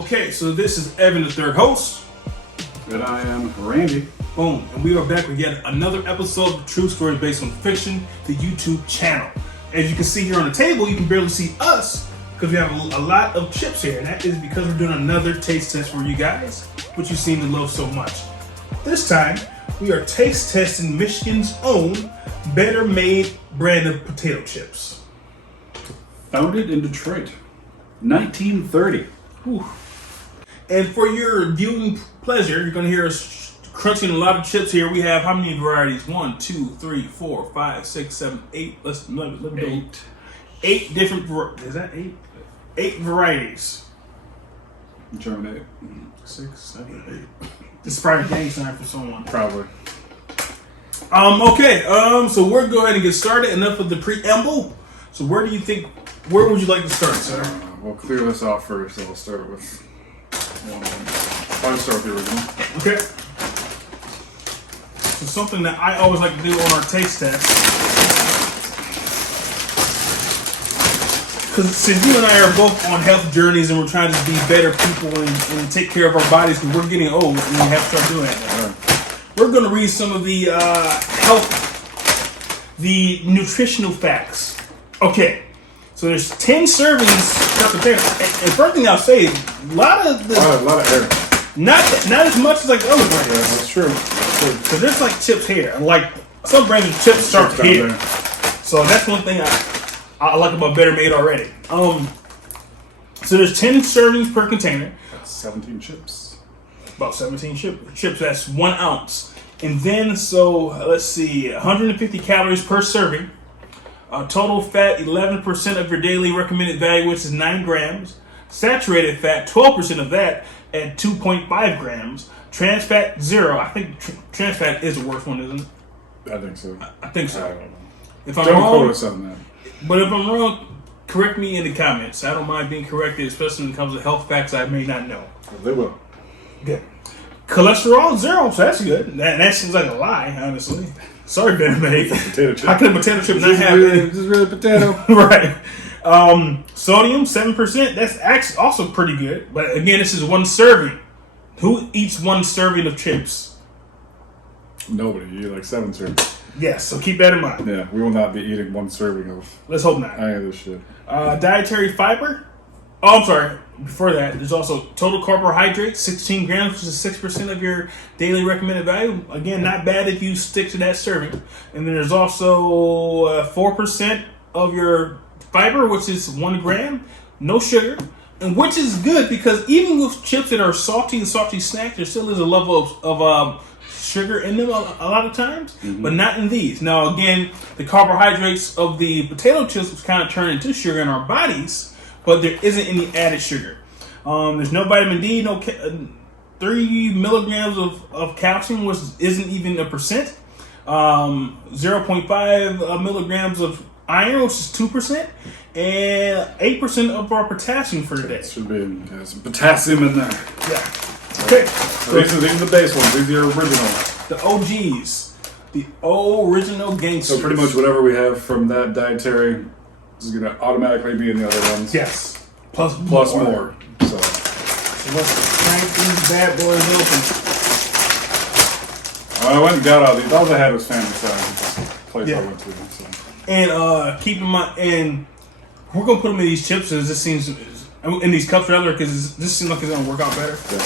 Okay, so this is Evan, the third host. And I am Randy. Boom, and we are back with yet another episode of True Stories Based on Fiction, the YouTube channel. As you can see here on the table, you can barely see us because we have a lot of chips here, and that is because we're doing another taste test for you guys, which you seem to love so much. This time, we are taste testing Michigan's own Better Made brand of potato chips. Founded in Detroit, 1930. Whew. And for your viewing pleasure, you're going to hear us crunching a lot of chips here. We have how many varieties? 1, 2, 3, 4, 5, 6, 7, 8. Let me go. 8 different varieties. Is that 8? 8 varieties. I'm trying to 6, 7, 8. This is probably a gang sign for someone. Probably. Okay. So we're going to go ahead and get started. Enough of the preamble. So where would you like to start, sir? We'll clear this off first, and we'll start with I'll start with the original. Okay. So something that I always like to do on our taste test, because since you and I are both on health journeys and we're trying to be better people and take care of our bodies because we're getting old and we have to start doing that. Right. We're going to read some of the the nutritional facts. Okay. So there's 10 servings per potato. And first thing I'll say, a lot of air. Not as much as like the other brands. Yeah, that's true. So there's like chips here. Like some brands of chips start here. There. So that's one thing I like about Better Made already. So there's 10 servings per container. That's 17 chips. About 17 chips. That's 1 ounce. And then let's see, 150 calories per serving. Total fat, 11% of your daily recommended value, which is 9 grams. Saturated fat, 12% of that at 2.5 grams. Trans fat, 0. I think trans fat is the worst one, isn't it? I think so. I think so. I don't know. If I'm don't wrong, quote us on that. But if I'm wrong, correct me in the comments. I don't mind being corrected, especially when it comes to health facts I may not know. Well, they will. Good. Cholesterol, 0, so that's good. That seems like a lie, honestly. Sorry, Better Made. Potato chip. How could a potato chip not have any? This is really potato. Right. Sodium, 7%. That's actually also pretty good. But again, this is 1 serving. Who eats 1 serving of chips? Nobody. You eat like 7 servings. Yes, so keep that in mind. Yeah, we will not be eating 1 serving of Let's hope not. any of this shit. Dietary fiber. Oh, I'm sorry. Before that, there's also total carbohydrates, 16 grams, which is 6% of your daily recommended value. Again, not bad if you stick to that serving. And then there's also 4% of your fiber, which is 1 gram, no sugar, and which is good because even with chips that are salty and salty snacks, there still is a level of sugar in them a lot of times, but not in these. Now, again, the carbohydrates of the potato chips kind of turn into sugar in our bodies, but there isn't any added sugar. There's no vitamin D, 3 milligrams of calcium, which isn't even a percent. 0.5 milligrams of iron, which is 2%, and 8% of our potassium for the day. Should be some potassium in there. Yeah. Okay. So these are the base ones. These are original. The OGs. The original gangsters. So pretty much whatever we have from that dietary is going to automatically be in the other ones. Yes. Plus more. So let's crank these bad boys open. I went and got all these. All I had was family size. Place I went to. So. And keep in mind, and we're gonna put them in these chips as this seems in these cups rather, because this seems like it's gonna work out better. Yeah.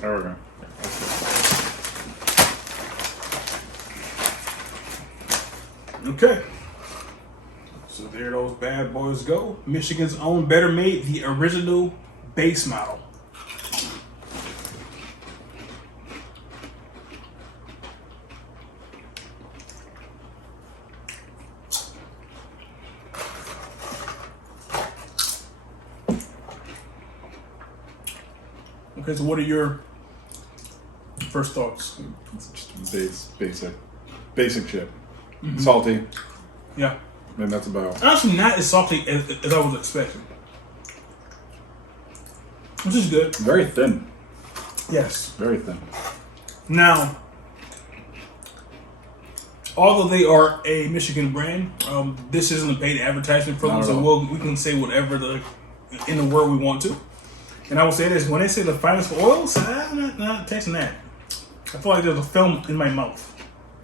There we go. Okay. So there those bad boys go. Michigan's own Better Made, the original base model. Okay, so what are your first thoughts? It's just basic chip. Salty. Yeah. And that's about. Honestly, not as salty as I was expecting. Which is good. Very thin. Yes. Very thin. Now, although they are a Michigan brand, this isn't a paid advertisement for them, Not at so all. we can say whatever in the world we want to. And I will say this: when they say the finest oils, I'm not tasting that. I feel like there's a film in my mouth.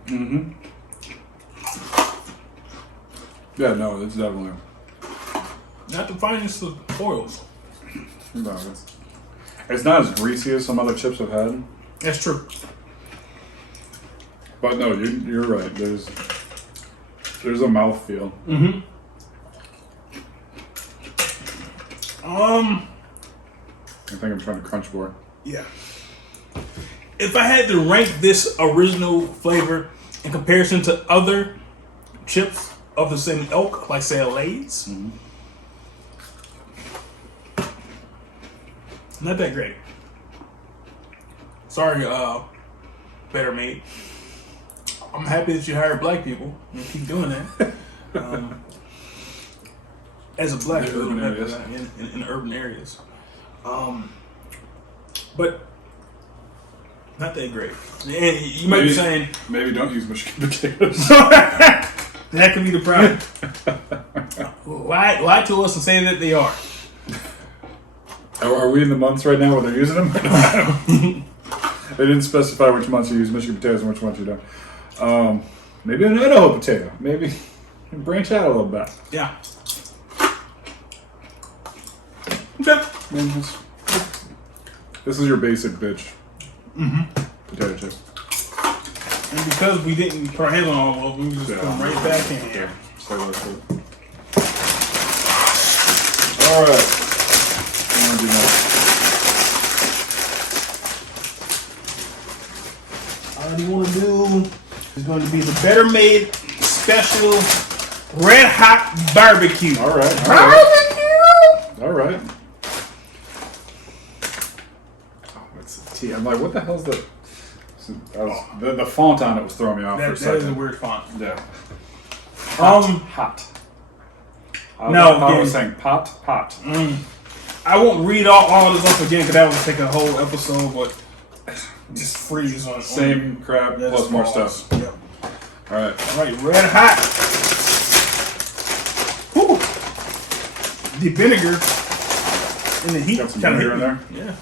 Mm-hmm. Yeah, no, it's definitely. Not the finest of oils. No, it's not as greasy as some other chips I've had. That's true. But no, you're right. There's a mouthfeel. Mm-hmm. I think I'm trying to crunch more. Yeah. If I had to rank this original flavor in comparison to other chips of the same ilk, like say a Lay's, not that great. Sorry, Better Made. I'm happy that you hired black people and keep doing that. As a black In urban areas. in urban areas. But not that great. And you might be saying maybe don't use Michigan potatoes. that could be the problem. Lie to us and say that they are. Are we in the months right now where they're using them? They didn't specify which months you use Michigan potatoes and which ones you don't. Maybe an Idaho potato. Maybe branch out a little bit. Yeah. Okay. This is your basic bitch. Potato chip. And because we didn't put our hands on all of them, we just put them right back in here. Stay like that. All right. What do you want to do next? All you want to do is going to be the Better Made Special Red Hot Barbecue. All right. Barbecue! All right. Oh, it's a T. I'm like, what the hell's the... The font on it was throwing me off for a That second. is a weird font. Yeah. Hot. No, I was saying pot. I won't read all this up again because that would take a whole episode, but just freeze on Same crap Yeah, plus just more pause. stuff. Yep. All right. All right, red hot. Whew. The vinegar and the heat Got some kinda vinegar hit in me. there? Yeah.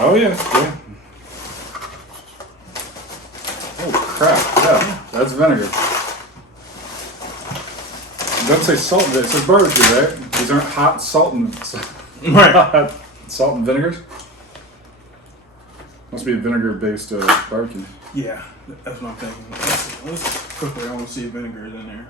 Oh yeah. Oh crap! Yeah, that's vinegar. It doesn't say salt. It says barbecue, right? These aren't hot salt and Right. salt and vinegars. Must be a vinegar-based barbecue. Yeah, that's what I'm thinking. Let's quickly, I want to see if vinegar is in there.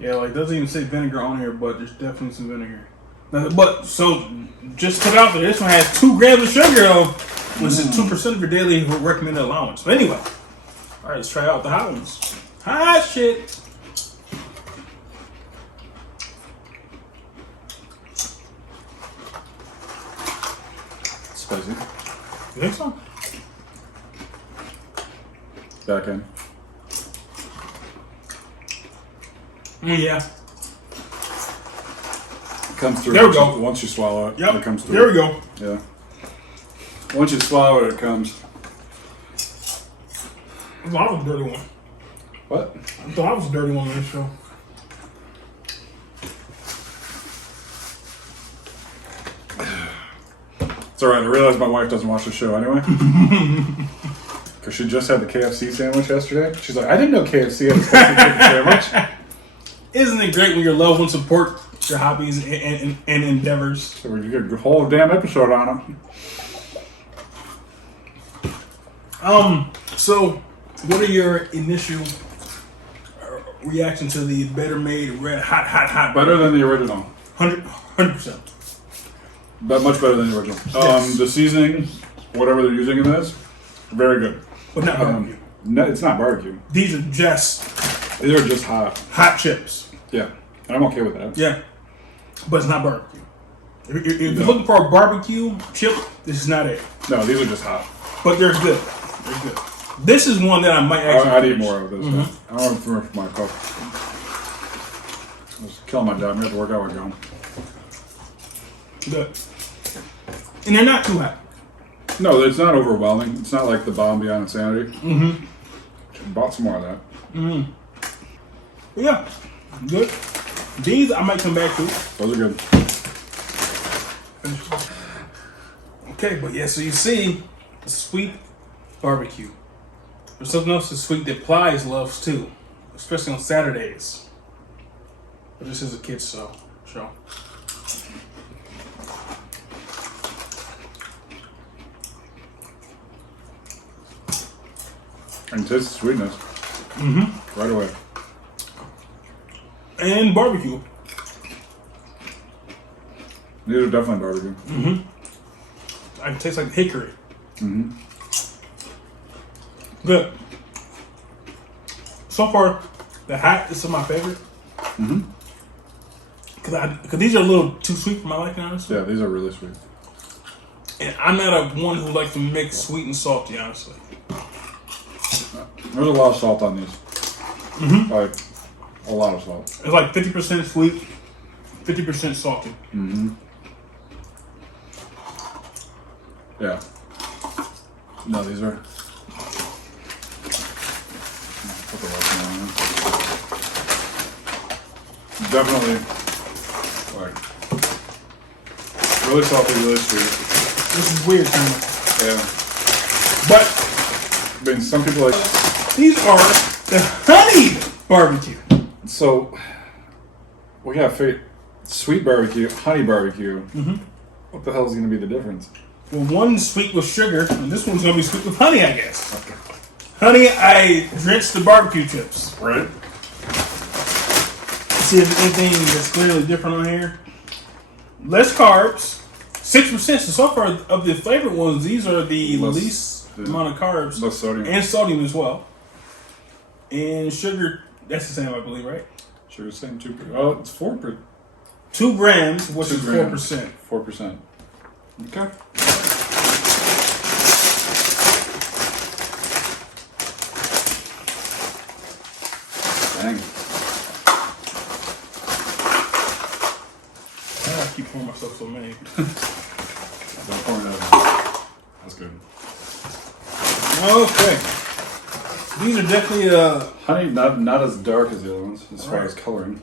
Yeah, like, it doesn't even say vinegar on here, but there's definitely some vinegar. But, so, just put it out there, this one has 2 grams of sugar, which is 2% of your daily recommended allowance. But anyway, all right, let's try out the hot ones. Hot shit. Spicy. You think so? Back in. Yeah. It comes through. There we go. Once you swallow it, Yep. it comes through. There we go. Yeah. Once you swallow it, it comes. I thought I was a dirty one. What? I thought I was a dirty one on this show. It's alright, I realize my wife doesn't watch the show anyway. Because she just had the KFC sandwich yesterday. She's like, I didn't know KFC had a spicy chicken sandwich. Isn't it great when your loved ones support your hobbies and endeavors? So we get a whole damn episode on them. So, what are your initial reaction to the Better Made Red Hot? Better than the original. 100%. But much better than the original. Yes. The seasoning, whatever they're using in this, very good. But not barbecue. No, it's not barbecue. These are just These are just hot. hot chips. Yeah. And I'm okay with that. Yeah. But it's not barbecue. If you're looking for a barbecue chip, this is not it. No, these are just hot. But they're good. They're good. This is one that I might actually I'd eat finish. more of this. I don't want to finish my cup. I was killing my job. I have to work out while I'm gone. Good. And they're not too hot. No, it's not overwhelming. It's not like the bomb beyond insanity. Bought some more of that. Yeah, good. These I might come back to. Those are good. Okay, but yeah, so you see, sweet barbecue. There's something else that's sweet that Plies loves too, especially on Saturdays. But this is a kids show. I can taste the sweetness. Right away. And barbecue. These are definitely barbecue. I can taste like hickory. Good. So far, the hot is my favorite. Because these are a little too sweet for my liking, honestly. Yeah, these are really sweet. And I'm not a one who likes to mix sweet and salty, honestly. There's a lot of salt on these. Like, a lot of salt. It's like 50% sweet, 50% salty. Yeah. No, these are... Put the rest on there. Definitely, like, really salty, really sweet. This is weird, kind of. Yeah. But I mean, some people like... these are the honey barbecue. So, we got sweet barbecue, honey barbecue. What the hell is going to be the difference? Well, one's sweet with sugar, and this one's going to be sweet with honey, I guess. Honey, I drenched the barbecue chips. Right. See if anything that's clearly different on here. Less carbs, 6%. So far, of the flavored ones, these are the least amount of carbs. Less sodium. And sodium as well. And sugar, that's the same, I believe, right? Sugar, same 2%. Oh, it's 4%. 2 grams, which 2 is grams. 4%. 4%. Okay. Dang. I keep pouring myself so many. Don't pour it out. That's good. Okay. These are definitely Honey, not as dark as the other ones, as far as coloring.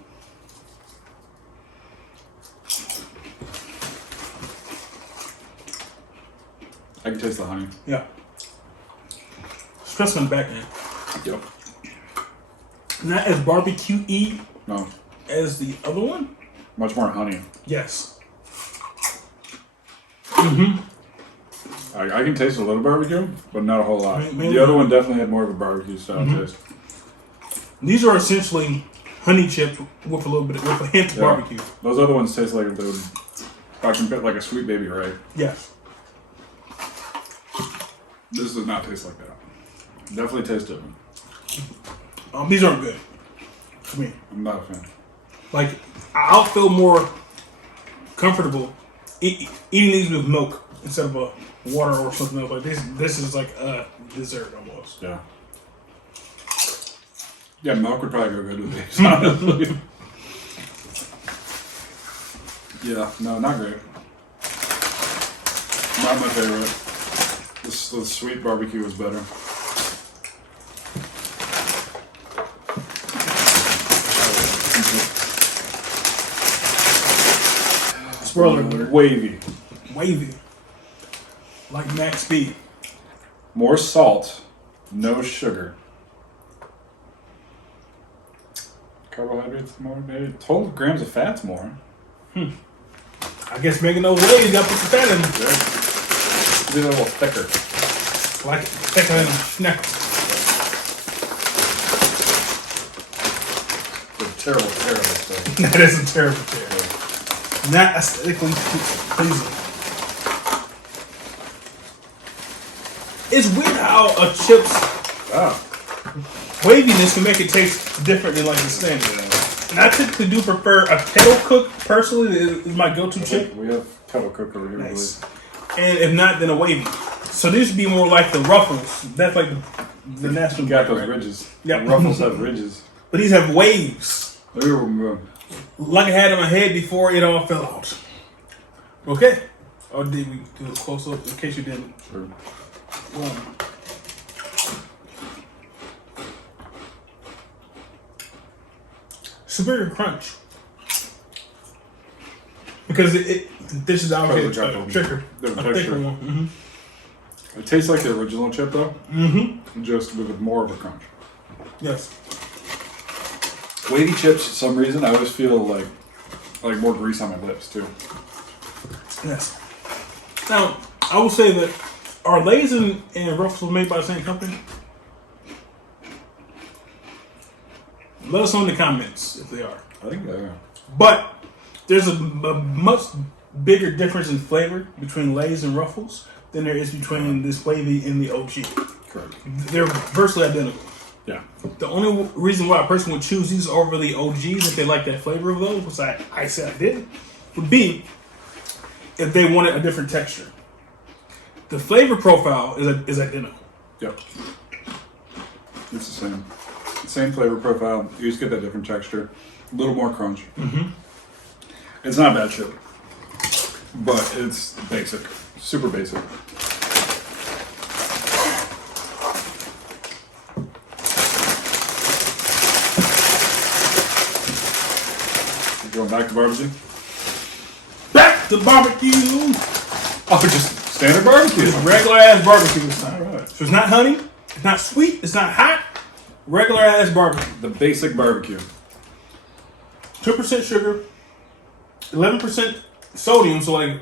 I can taste the honey. yeah. Especially on the back end. Yep. Not as barbecue-y No, as the other one. much more honey. Yes. I can taste a little barbecue, but not a whole lot. Maybe. The other one definitely had more of a barbecue style taste. These are essentially honey chips with a hint of barbecue. Those other ones taste like they would. I can put like a Sweet Baby Ray. Yes. This does not taste like that. Definitely tastes different. These aren't good to me. I'm not a fan. Like, I'll feel more comfortable eating these with milk instead of a water or something else. Like this is like a dessert almost. Yeah. Yeah, milk would probably go good with these, honestly. Yeah, no, not great. Not my favorite. The sweet barbecue is better. Spoiler alert. Wavy. Wavy. Like Max Speed. More salt, no sugar. Carbohydrates more, maybe. Total grams of fat's more. I guess making those waves, you gotta put the fat in them. Yeah. Be a little thicker. Like thicker than a snack. It's a terrible thing. That is a terrible tear. Not aesthetically pleasing. It's weird how a chip's waviness can make it taste different than like the standard. And I typically do prefer a kettle cook. Personally, is my go-to chip. We have kettle cook over here, Nice. And if not, then a wavy. So these would be more like the ruffles. That's like the national. You got brand, those right? ridges. Yeah. The ruffles have ridges. But these have waves. Ooh, Like I had in my head before it all fell out. Okay. Or did we do a close up in case you didn't? Sure. Superior crunch. Because this is obviously a thicker one. Mm-hmm. It tastes like the original chip though. Mm-hmm. Just with more of a crunch. Yes. Wavy Chips, for some reason, I always feel like more grease on my lips too. Yes. Now, I will say that are Lay's and Ruffles made by the same company? Let us know in the comments if they are. I think they are. But there's a much bigger difference in flavor between Lay's and Ruffles than there is between this Wavy and the OG. Correct. They're virtually identical. Yeah. The only reason why a person would choose these over the OGs if they like that flavor of those, which I said I did, would be if they wanted a different texture. The flavor profile is identical. Yep. It's the same. Same flavor profile. You just get that different texture. A little more crunch. Mm-hmm. It's not a bad chip. But it's basic. Super basic. Going back to barbecue? Back to barbecue! Oh, just standard barbecue. Just regular ass barbecue this time. All right. So it's not honey, it's not sweet, it's not hot. Regular ass barbecue. The basic barbecue. 2% sugar, 11% sodium, so like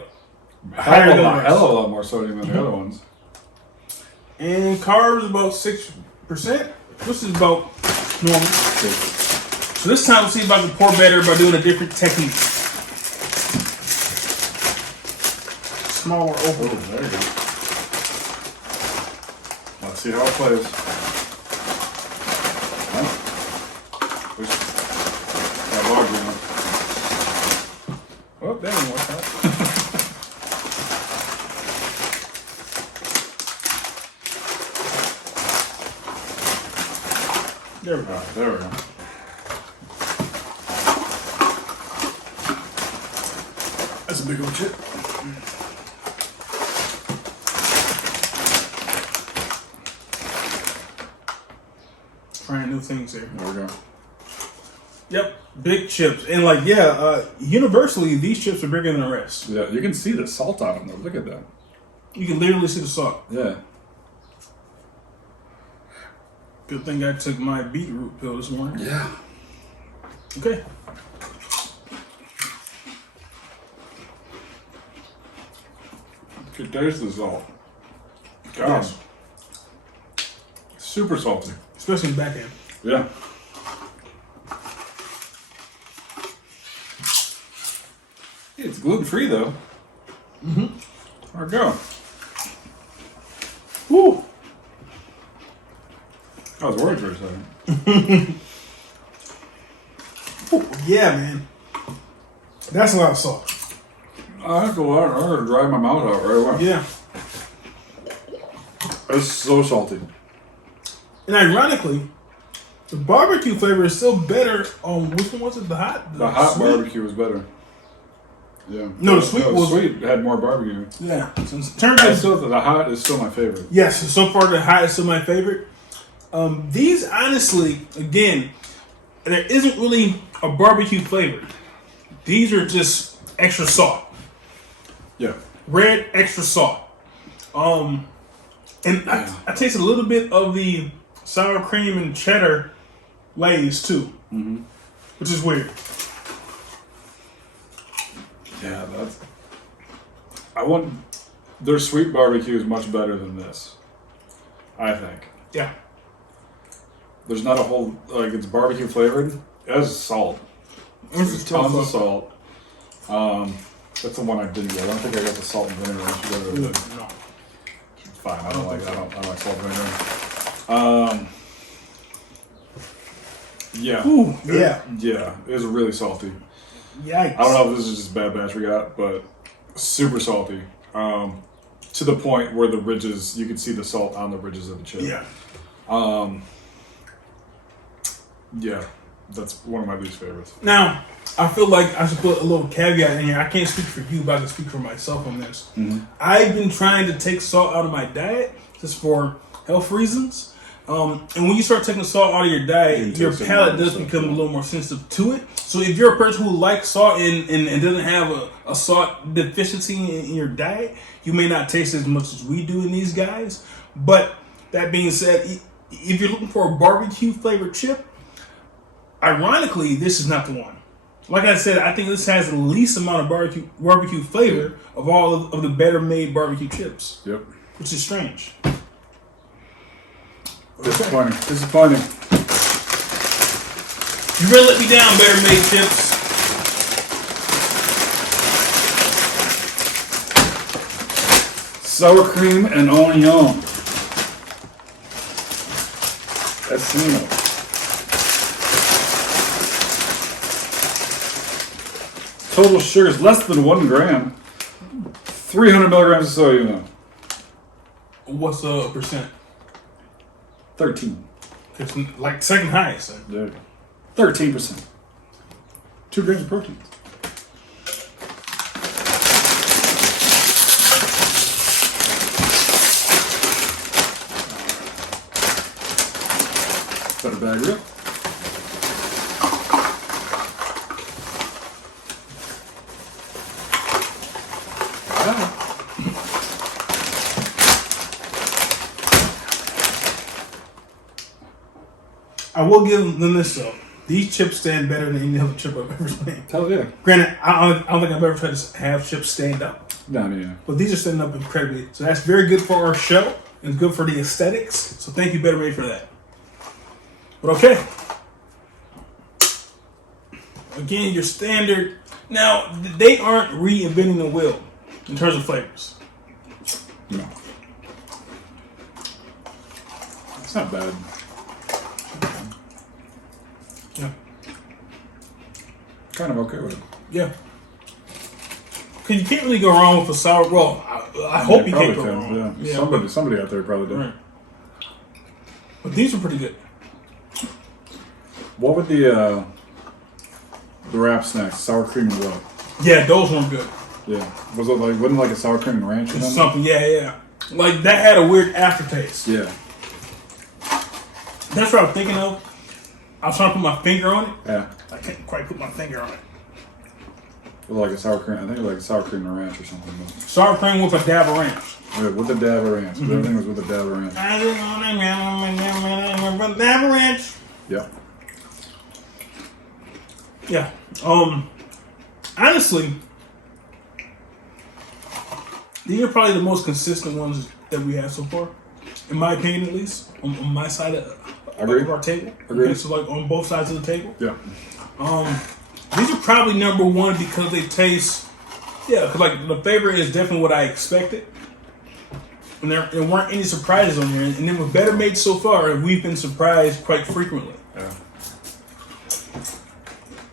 Hell higher of than a the hell rest. of a lot more sodium than the other ones. And carbs about 6%, which is about normal. So this time, let's see if I can pour better by doing a different technique. Smaller Oh, opening. there you go. Let's see how it plays. Oh. There's that log in it. Oh, that didn't work out. There we go. There we go. That's a big old chip. Trying new things here. There we go. Yep, big chips. And like, universally, these chips are bigger than the rest. Yeah, you can see the salt on them though. Look at that. You can literally see the salt. Yeah. Good thing I took my beetroot pill this morning. Yeah. Okay. You can taste the salt. God. Yes. Super salty. Especially in the back end. Yeah. It's gluten free though. Mm-hmm. There we go. Woo! I was worried for a second. Ooh, yeah, man. That's a lot of salt. I have to learn. I'm gonna dry my mouth out right away. Yeah. It's so salty. And ironically, the barbecue flavor is still better on which one was it? The hot? The hot sweet? barbecue was better. Yeah. No, the sweet was- sweet had more barbecue. Yeah. So in terms I of still the hot is still my favorite. yes, so far the hot is still my favorite. These honestly, again, there isn't really a barbecue flavor. These are just extra salt. Yeah. Red extra salt. And I tasted a little bit of the sour cream and cheddar Lay's too, which is weird. Yeah, that's. I want. Their sweet barbecue is much better than this. I think. Yeah. There's not a whole it's barbecue flavored. It has salt. There's tons of salt. That's the one I didn't get. I don't think I got the salt and vinegar. I should go to the- No. Fine, I don't like that. I don't like salt and vinegar. Yeah. Ooh, yeah. Yeah, it was really salty. Yikes. I don't know if this is just a bad batch we got, but super salty. To the point where the ridges, you can see the salt on the ridges of the chip. Yeah. Yeah. That's one of my least favorites. Now, I feel like I should put a little caveat in here. I can't speak for you, but I can speak for myself on this. I've been trying to take salt out of my diet just for health reasons. And when you start taking salt out of your diet, your palate does become a little more sensitive to it. So if you're a person who likes salt and doesn't have a salt deficiency in your diet, you may not taste as much as we do in these guys. But that being said, if you're looking for a barbecue flavored chip, ironically, this is not the one. Like I said, I think this has the least amount of barbecue flavor of all of the better made barbecue chips. Yep. Which is strange. Disappointing. Disappointing. You really let me down, better made chips. Sour cream and onion. That's total sugar is less than 1 gram. 300 milligrams of sodium. What's the percent? 13. It's like second highest. Yeah. 13%. 2 grams of protein. Better bag rip. I will give them this though. These chips stand better than any other chip I've ever seen. Hell yeah. Granted, I don't think I've ever tried to have chips stand up. No, yeah. But these are standing up incredibly. So that's very good for our show and good for the aesthetics. So thank you, Better Made, for that. But okay. Again, your standard. Now, they aren't reinventing the wheel in terms of flavors. No. It's not bad. Yeah. Kind of okay with it. Yeah. Because you can't really go wrong with a sour. Well, I hope you can't go wrong. Yeah. Somebody out there probably did. Right. But these are pretty good. What would the wrap snacks? Sour cream and what? Yeah, those weren't good. Yeah. Was it like, wasn't it like a sour cream and ranch? It's something, yeah. Like, that had a weird aftertaste. Yeah. That's what I'm thinking of. I was trying to put my finger on it. Yeah. I couldn't quite put my finger on it. It was like a sour cream. I think it was like a sour cream and ranch or something. Sour cream with a dab of ranch. Yeah, with the dab of ranch. Mm-hmm. Everything was with the dab of ranch. I didn't want to dab of ranch. Yeah. Yeah. Honestly, these are probably the most consistent ones that we have so far, in my opinion, at least on my side of our table. Agreed. Okay, so like on both sides of the table. Yeah. These are probably number one because they taste. Yeah, because like the flavor is definitely what I expected, and there weren't any surprises on there. And then with Better Made so far, we've been surprised quite frequently. Yeah.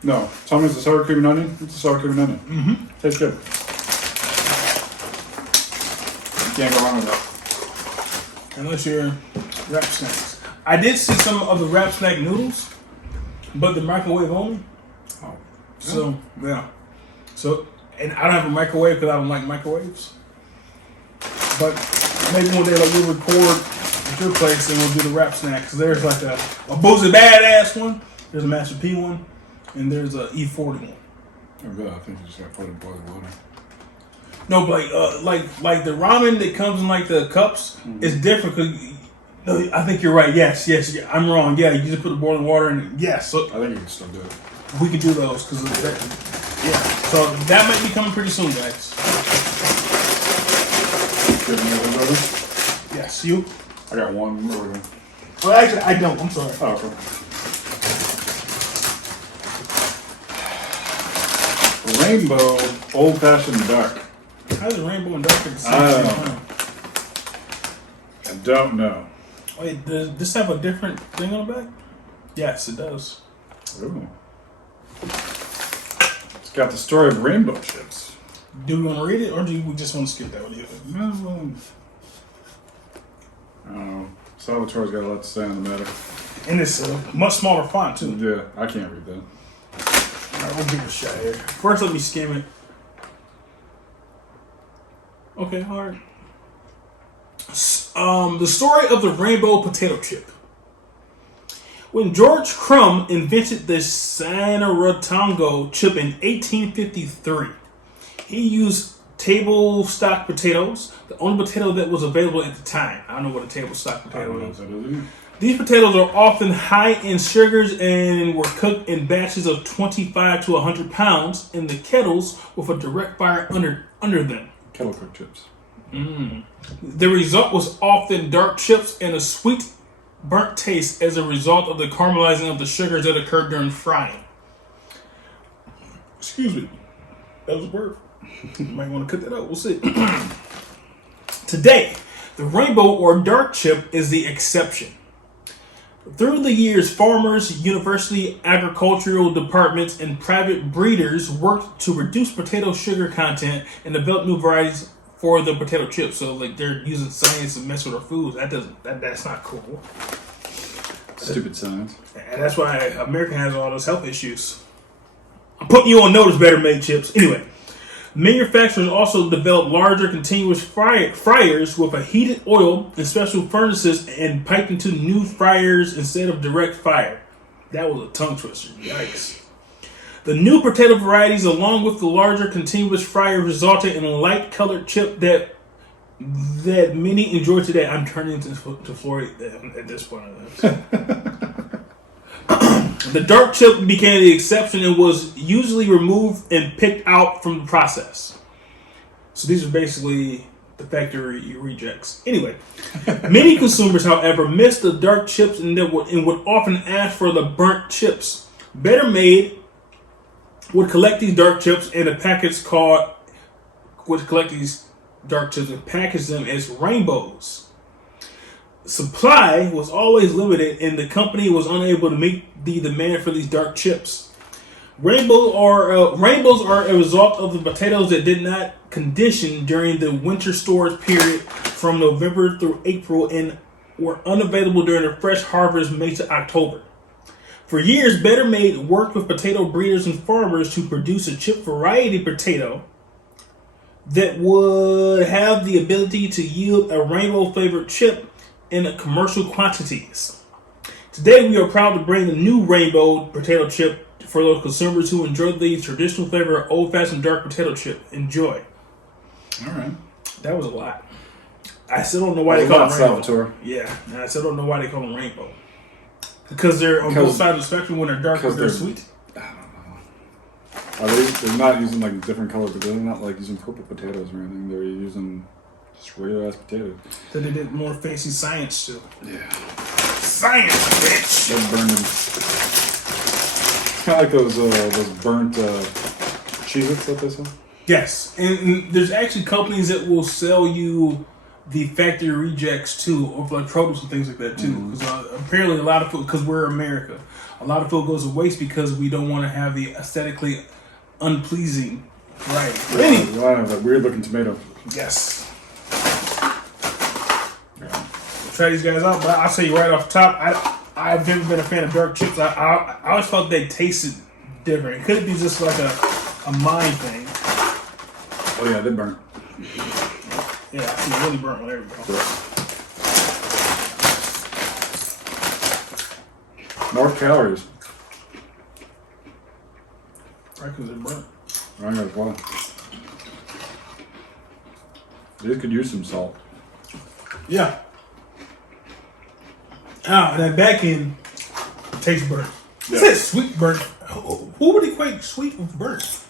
No, tell me it's a sour cream and onion. It's a sour cream and onion. Mm-hmm. Tastes good. You can't go wrong with that. Unless you're wrap snacks. I did see some of the wrap snack noodles, but the microwave only. Oh. So, yeah. So, and I don't have a microwave because I don't like microwaves. But maybe one day like we'll record at your place and we'll do the wrap snacks. There's like a Boozy Badass one, there's a Master P one, and there's a E40 one. Oh, good. I think you just got to put it in boiling water. No, but like the ramen that comes in like the cups is different because. No, I think you're right. Yes, I'm wrong. Yeah, you just put the boiling water in. Yes, so I think you can still do it. we can do those because yeah. So that might be coming pretty soon, guys. You have any of those others? Yes, you. I got one. Where are we going? Oh, actually, I don't. I'm sorry. Oh, okay. Rainbow Old Fashioned Dark. How's the rainbow and dark at the same time? I don't know. Wait, does this have a different thing on the back? Yes, it does. Ooh. It's got the story of rainbow chips. Do we want to read it, or do we just want to skip that one? Oh, Salvatore's got a lot to say on the matter. And it's a much smaller font, too. Yeah, I can't read that. Alright, we'll give it a shot here. First, let me skim it. Okay, alright. The story of the rainbow potato chip. When George Crumb invented the Sanaratongo chip in 1853, he used table stock potatoes, the only potato that was available at the time. I don't know what a table stock potato is. These potatoes are often high in sugars and were cooked in batches of 25 to 100 pounds in the kettles with a direct fire under them. Kettle cooked chips. The result was often dark chips and a sweet, burnt taste as a result of the caramelizing of the sugars that occurred during frying. Excuse me. That was a burp. You might want to cut that out. We'll see. Today, the rainbow or dark chip is the exception. Through the years, farmers, university agricultural departments, and private breeders worked to reduce potato sugar content and develop new varieties for the potato chips. So, like, they're using science to mess with our foods. That's not cool. Stupid science. And that's why America has all those health issues. I'm putting you on notice, Better Made Chips. Anyway, manufacturers also developed larger continuous fryers with a heated oil and special furnaces and piped into new fryers instead of direct fire. That was a tongue twister. Yikes. The new potato varieties, along with the larger continuous fryer, resulted in a light-colored chip that many enjoy today. I'm turning into Floyd at this point. The dark chip became the exception and was usually removed and picked out from the process. So these are basically the factory rejects. Anyway, many consumers, however, miss the dark chips and would often ask for the burnt chips. Better Made would collect these dark chips in a package and package them as rainbows. Supply was always limited, and the company was unable to meet the demand for these dark chips. Rainbows are a result of the potatoes that did not condition during the winter storage period from November through April and were unavailable during the fresh harvest May to October. For years, Better Made worked with potato breeders and farmers to produce a chip variety potato that would have the ability to yield a rainbow flavored chip in commercial quantities. Today, we are proud to bring a new rainbow potato chip for those consumers who enjoy the traditional flavor of old-fashioned dark potato chip. Enjoy. All right. That was a lot. I still don't know why they call it rainbow. Salvatore. Yeah, I still don't know why they call them rainbow. Because they're on both sides of the spectrum. When they're dark, they're sweet. I don't know. They're not using like different colors, but they're not like using purple potatoes or anything. They're using just regular ass potatoes. So they did more fancy science too. Yeah. Science, bitch. They're burning. It's kind of like those burnt Cheez-Its that they sell. Yes, and there's actually companies that will sell you the factory rejects too, or like produce and things like that too. Because apparently a lot of food, because we're America, a lot of food goes to waste because we don't want to have the aesthetically unpleasing variety. But anyway, I have that weird looking tomato. Yes. Try these guys out, but I'll tell you right off the top, I've never been a fan of dark chips. I always felt they tasted different. It could be just like a mind thing. Oh yeah, they burnt. Yeah, I see really burnt. There we go. More calories. Right, because they're burnt. Right as well. These could use some salt. Yeah. Ah, and that back end tastes burnt. Yeah. It says sweet burnt. Who would equate sweet with burnt?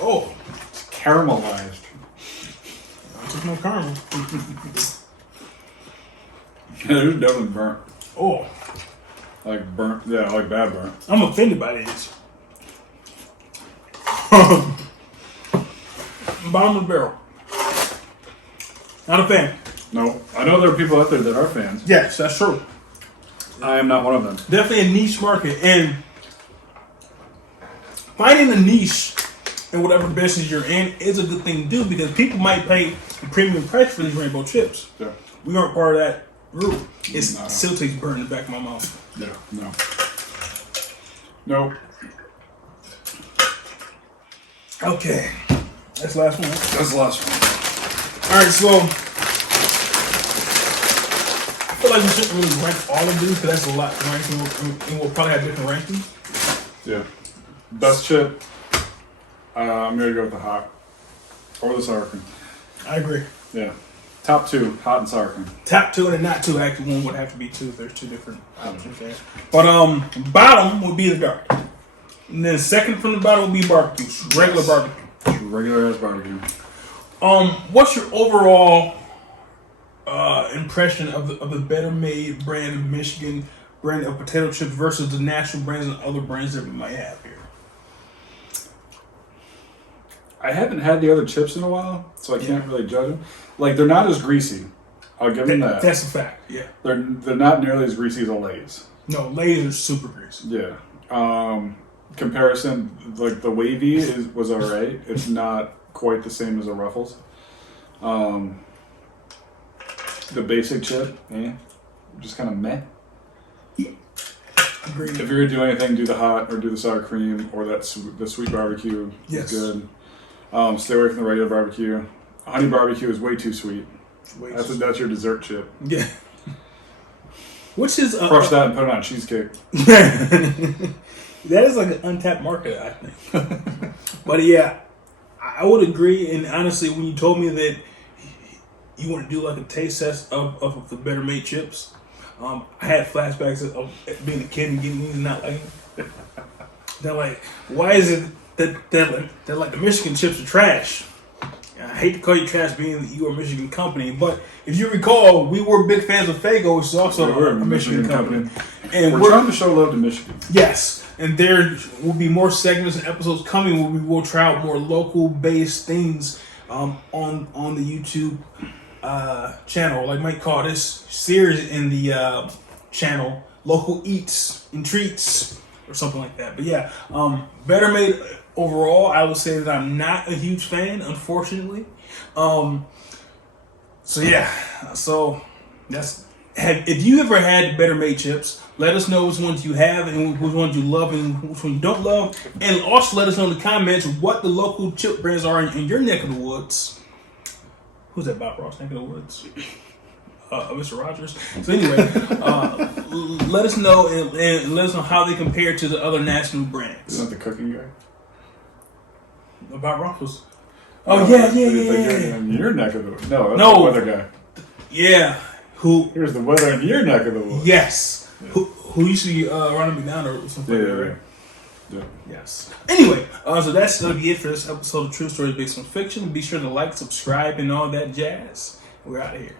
Oh. It's caramelized. There's no caramel. Yeah, it's definitely burnt. Oh. Like burnt, yeah, like bad burnt. I'm offended by these. Bottom of the barrel. Not a fan. No, I know there are people out there that are fans. Yes, that's true. I am not one of them. Definitely a niche market, and finding a niche in whatever business you're in is a good thing to do because people might pay a premium price for these rainbow chips. Yeah. We aren't part of It still tastes burnt in the back of my mouth. Yeah, no. Okay. That's the last one. That's the last one. Alright, so I feel like we shouldn't really rank all of these because that's a lot to rank, and we'll probably have different rankings. Yeah. Best chip, I'm going to go with the hot or the sour cream. I agree. Yeah. Top 2, hot and sour cream. Top 2 and not 2. Actually, one would have to be 2 if there's 2 different options there. But bottom would be the dark. And then second from the bottom would be barbecue. Regular barbecue. Regular ass barbecue. What's your overall impression of the Better Made brand of Michigan brand of potato chips versus the national brands and other brands that we might have here? I haven't had the other chips in a while, so I can't really judge them. Like, they're not as greasy. I'll give them that. That's a fact, yeah. They're not nearly as greasy as a Lay's. No, Lay's are super greasy. Yeah. Comparison, like the Wavy was alright. It's not quite the same as a Ruffles. The basic chip, just kind of meh. Yeah. Agreed. If you're gonna do anything, do the hot or do the sour cream or the sweet barbecue. Yes. Is good. Stay away from the regular barbecue. Honey barbecue is way too sweet. That's your dessert chip. Yeah. Which is crush that and put it on cheesecake. That is like an untapped market, I think. But yeah, I would agree. And honestly, when you told me that you want to do like a taste test of the Better Made chips, I had flashbacks of being a kid and getting these and not liking them. They're like, why is it that they're like the Michigan chips are trash? And I hate to call you trash being that you are a Michigan company, but if you recall, we were big fans of Faygo, which is also a Michigan company. And we're trying to show love to Michigan. Yes. And there will be more segments and episodes coming where we will try out more local-based things on the YouTube channel. Like might call this series in the channel Local Eats and Treats or something like that. But yeah, Better Made overall, I would say that I'm not a huge fan, unfortunately. So that's... If you ever had Better Made chips, let us know which ones you have and which ones you love and which ones you don't love. And also let us know in the comments what the local chip brands are in your neck of the woods. Who's that, Bob Ross, neck of the woods? Mr. Rogers. So anyway, let us know and let us know how they compare to the other national brands. Isn't that the cooking guy? Bob Ross was... Oh, yeah. In your neck of the woods. No, that's the weather guy. Yeah. Here's the weather in your neck of the woods. Yes. Who used to be Ronald McDonald or something like that, right? Yeah. Yes. Anyway, so that's going to be it for this episode of True Stories Based on Fiction. Be sure to like, subscribe, and all that jazz. We're out of here.